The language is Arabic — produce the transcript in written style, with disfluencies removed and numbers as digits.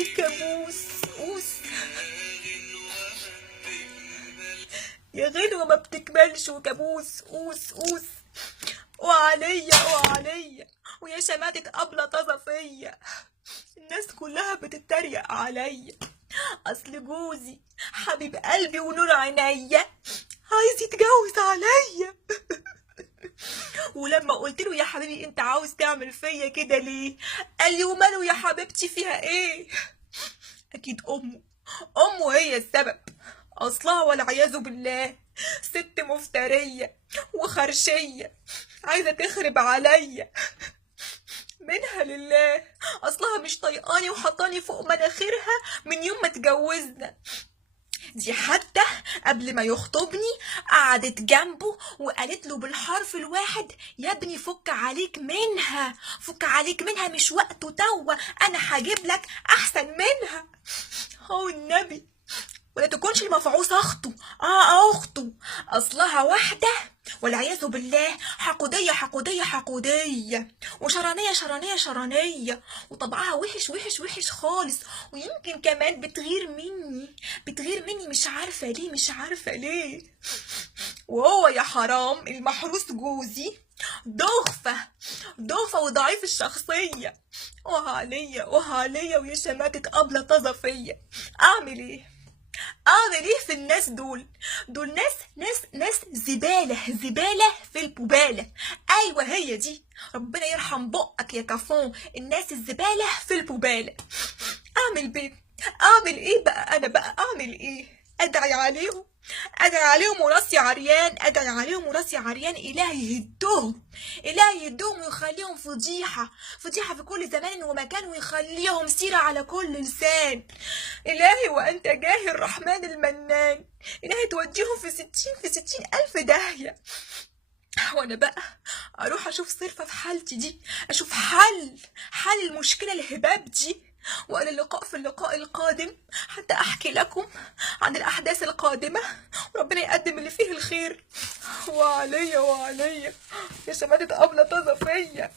عليك يا بوس اوس. يا غنوة ما بتكملش وكابوس اوس اوس. وعليا ويا شماتة أبلة طازة فيا. الناس كلها بتتريق عليا، اصل جوزي حبيب قلبي ونور عينيا عايز يتجوز عليا. ولما قلت له يا حبيبي انت عاوز تعمل فيا كده ليه، قال لي وماله يا حبيبتي فيها ايه. اكيد امه هي السبب. اصلها والعياذ بالله ست مفتريه وخرشيه عايزه تخرب عليا. منها لله، اصلها مش طيقاني وحطاني فوق مناخيرها من يوم ما اتجوزنا. دي حتى قبل ما يخطبني قعدت جنبه وقالت له بالحرف الواحد يا ابني فك عليك منها، فك عليك منها، مش وقته توا، انا هجيب لك احسن منها. هو النبي ولا تكونش المفعوص اخته، اخته اصلها واحده والعياذ بالله حقوديه وشرانيه وطبعها وحش خالص. ويمكن كمان بتغير مني مش عارفه ليه. وهو يا حرام المحروس جوزي ضغفه وضعيف الشخصيه. وهاليا ويا شماتة أبلة طازة فيا. اعمل ايه في الناس دول ناس زبالة في البوبالة. ايوه هي دي، ربنا يرحم بقك يا كافون، الناس الزبالة في البوبالة. اعمل ايه بقى، انا بقى اعمل ايه؟ ادعي عليهم وراسي عريان، الهي يهدهم ويخليهم فضيحة في كل زمان ومكان، ويخليهم سيرة على كل لسان. الهي وانت جاهي الرحمن المنان، الهي توديهم في 60 الف داهية. وانا بقى اروح اشوف صرفة في حالتي دي، اشوف حل المشكلة الهباب دي. وإلى اللقاء في اللقاء القادم حتى أحكي لكم عن الأحداث القادمة، وربنا يقدم اللي فيه الخير. وعليا يا شماتة أبلة طازة فيا.